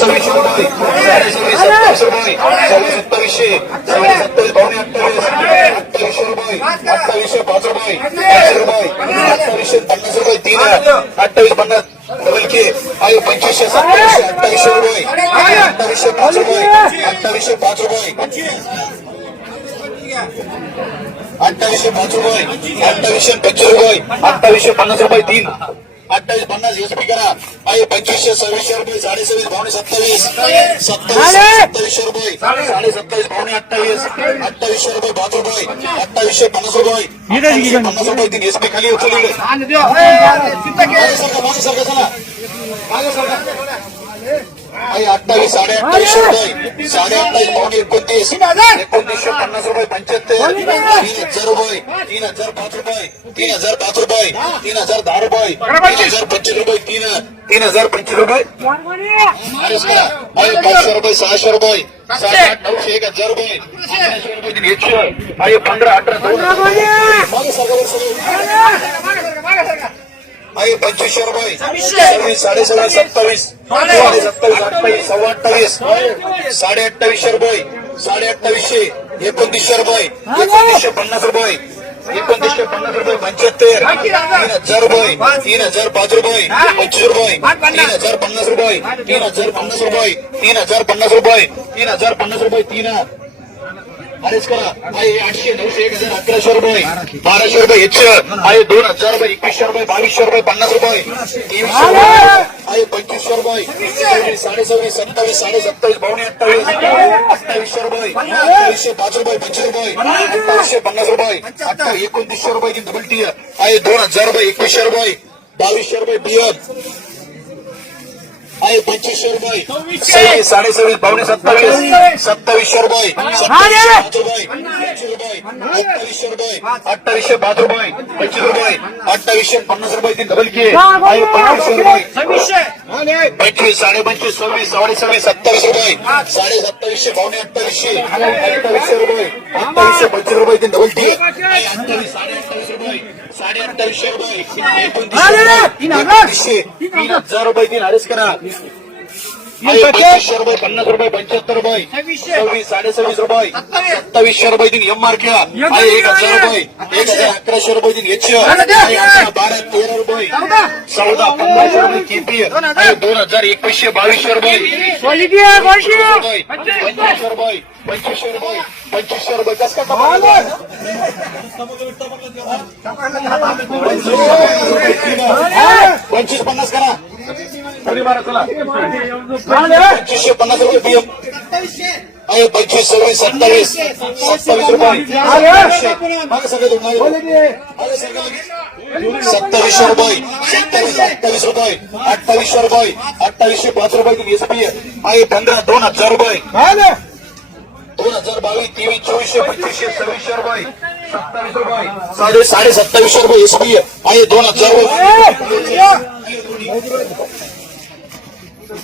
सव्वीसशे रुपये सत्तावीस सव्वीस सत्तावीसशे साडे सत्तावीस पावणे अठ्ठावीस अठ्ठावीसशे रुपये अठ्ठावीसशे पाच रुपये पाचशे रुपये अठ्ठावीसशे पन्नास रुपये तीन अठ्ठावीस पन्नास आहे पंचवीसशे सत्तावीसशे अठ्ठावीसशे रुपये अठ्ठावीसशे पाच रुपये अठ्ठावीसशे पाच रुपये अठ्ठावीसशे पाच रुपये अठ्ठावीसशे पंचवीस रुपये अठ्ठावीसशे पन्नास रुपये तीन. अठ्ठावीस पन्नास एसपी करा आहे पंचवीसशे सव्वीसशे रुपये साडे सव्वीस पावणे सत्तावीस सत्तावीस सत्तावीसशे रुपये साडे सत्तावीस पावणे अठ्ठावीस अठ्ठावीसशे रुपये पाच रुपये अठ्ठावीसशे पन्नास रुपये अठ्ठावीसशे पन्नास रुपये तीन एसपी खाली उचलले मागे सरका मागे सरका चला मागे सरका आहे अठ्ठावीस साडे अठ्ठावीसशे रुपये साडे अठ्ठावीस पावणे एकोणतीस. एकोणतीसशे पन्नास रुपये पंच्याहत्तर. तीन हजार रुपये. तीन हजार पाच रुपये. तीन हजार पाच रुपये. तीन हजार दहा रुपये. तीन हजार पंचवीस रुपये तीन. तीन हजार पंचवीस रुपये. पाचशे रुपये सहाशे रुपये. साडे आठ नऊशे एक हजार रुपये. एकशे. पंधरा अठरा दोन आहे पंचवीसशे रुपये सव्वीस साडे सव्वीस सत्तावीस. साडे सत्तावीस अठ्ठावीस सव्वा अठ्ठावीस. साडे अठ्ठावीसशे रुपये साडे अठ्ठावीसशे. एकोणतीसशे रुपये एकोणतीसशे पन्नास रुपये. एकोणतीसशे पन्नास रुपये पंच्याहत्तर. तीन हजार रुपये. तीन हजार पाच रुपये. पंचवीस रुपये. तीन हजार पन्नास रुपये. तीन हजार पन्नास रुपये. तीन हजार पन्नास रुपये. तीन हजार पन्नास रुपये. तीन. अरेच करा. आहे आठशे नऊशे एक हजार अकराशे रुपये. बाराशे रुपये एकशे आहे दोन हजार रुपये एकवीसशे रुपये बावीसशे रुपये पन्नास रुपये. तेवीसशे रुपये. आहे पंचवीसशे रुपये. साडे सव्वीस सत्तावीस साडे सत्तावीस बावणे अठ्ठावीस. अठ्ठावीसशे रुपये. अठ्ठावीसशे पाच रुपये पंचवीस रुपये. अठ्ठावीसशे पन्नास रुपये. अठ्ठा एकोणतीसशे रुपये डबल टी आहे. दोन हजार रुपये एकवीसशे रुपये. बावीसशे रुपये बियर. आहे पंचवीसशे रुपये सव्वीस साडे सव्वीस पावणे सत्तावीस. सत्तावीसशे रुपये सत्तावीसशे रुपये पंचवीस रुपये अठ्ठावीसशे रुपये अठ्ठावीसशे पाच रुपये पंचवीस रुपये अठ्ठावीसशे पन्नास रुपये ती डबल के आहे पंचवीसशे रुपये पंचवीस साडे पंचवीस सव्वीस साडे सव्वीस सत्तावीस रुपये. साडे सत्तावीसशे पावणे अठ्ठावीसशे. अठ्ठावीसशे रुपये. अठ्ठावीसशे पंचवीस रुपये ती डबल टी आहे अठ्ठावीस साडे अठ्ठावीस रुपये. साडे अठ्ठावीसशे रुपये एकोणतीसशे तीन हजार रुपये तीन अरेस्ट करा. रुपये पन्नास रुपये पंच्याहत्तर रुपये सव्वीस साडे सव्वीस रुपये सत्तावीसशे रुपये तीन एम मार्क आहे एक हजार रुपये एक हजार अकराशे रुपये आहे अकरा बारा तेरा रुपये. चौदा पंधराशे रुपये केपी दोन हजार. एकवीसशे बावीसशे रुपये. पंचवीसशे रुपये पंचवीसशे रुपये पंचवीसशे रुपये पंचवीसशे रुपये. कस का पंचवीस पन्नास करा. पंचवीसशे पन्नास रुपये पीएम आहे पंचवीस सव्वीस सत्तावीस सत्तावीस रुपये. सत्तावीसशे रुपये सत्तावीस अठ्ठावीस रुपये अठ्ठावीसशे रुपये अठ्ठावीसशे पाच रुपये एस पी आहे पंधरा दोन हजार रुपये. दोन हजार बावीस तेवीस चोवीसशे पंचवीसशे सव्वीसशे रुपये. सत्तावीस रुपये. साडे साडे सत्तावीसशे रुपये एस पी आहे दोन हजार रुपये. एक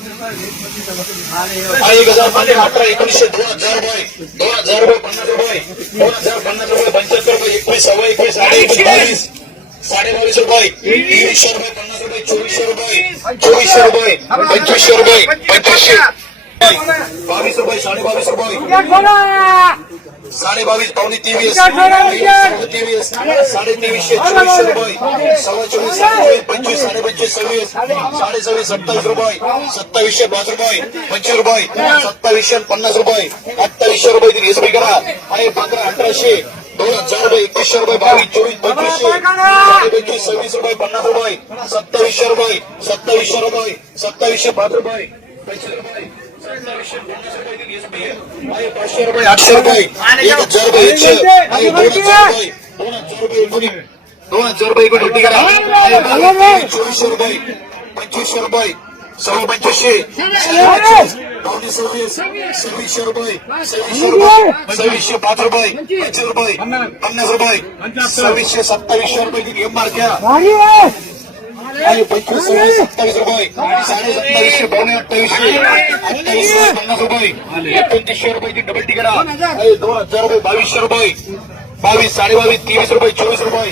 हजार पाचशे अठरा एकोणीसशे दोन हजार रुपये दोन हजार रुपये पन्नास रुपये दोन हजार पन्नास रुपये पंच्याहत्तर रुपये एकवीस सव्वा एकवीस साडे एकवीस बावीस साडे बावीस रुपये तेवीसशे रुपये पन्नास रुपये चोवीसशे रुपये चोवीसशे रुपये पंचवीसशे रुपये पंचवीसशे बावीस रुपये साडे बावीस रुपये. साडे बावीस पावणे तेवीस. तेवीस साडे तेवीसशे चोवीसशे रुपये. सव्वा चोवीस पंचवीस साडे पंचवीस सव्वीस. साडे सव्वीस सत्तावीस रुपये. सत्तावीसशे पाच रुपये पंचवीस रुपये. सत्तावीसशे पन्नास रुपये. अठ्ठावीसशे रुपये दिली. एस करा. आणि पंधरा अठराशे. दोन हजार रुपये एकवीसशे रुपये बावीस चोवीस पंचवीसशे. पंचवीस सव्वीस रुपये पन्नास रुपये. सत्तावीसशे रुपये. सत्तावीसशे रुपये. सत्तावीसशे पाच रुपये. पंचवीस रुपये. पाचशे रुपये आठशे रुपये एक हजार रुपये एकशे आहे. दोन हजार रुपये दोन हजार रुपये एकोणी दोन हजार रुपये एकूण ड्युटी करा चोवीसशे रुपये पंचवीसशे रुपये सव्वा पंचवीसशे पावणे सव्वीस सव्वीसशे रुपये सव्वीसशे रुपये सव्वीसशे पाच रुपये पंचवीस रुपये पन्नास रुपये सव्वीसशे सत्तावीसशे रुपये एम मार्क्या घ्या आणि पंचवीस सव्वीस सत्तावीस रुपये साडे सत्तावीसशे पावणे अठ्ठावीसशे अठ्ठावीसशे पन्नास रुपये एकोणतीसशे रुपये ती डबल टिकट आहे दोन हजार रुपये बावीसशे रुपये बावीस साडे बावीस तेवीस रुपये चोवीस रुपये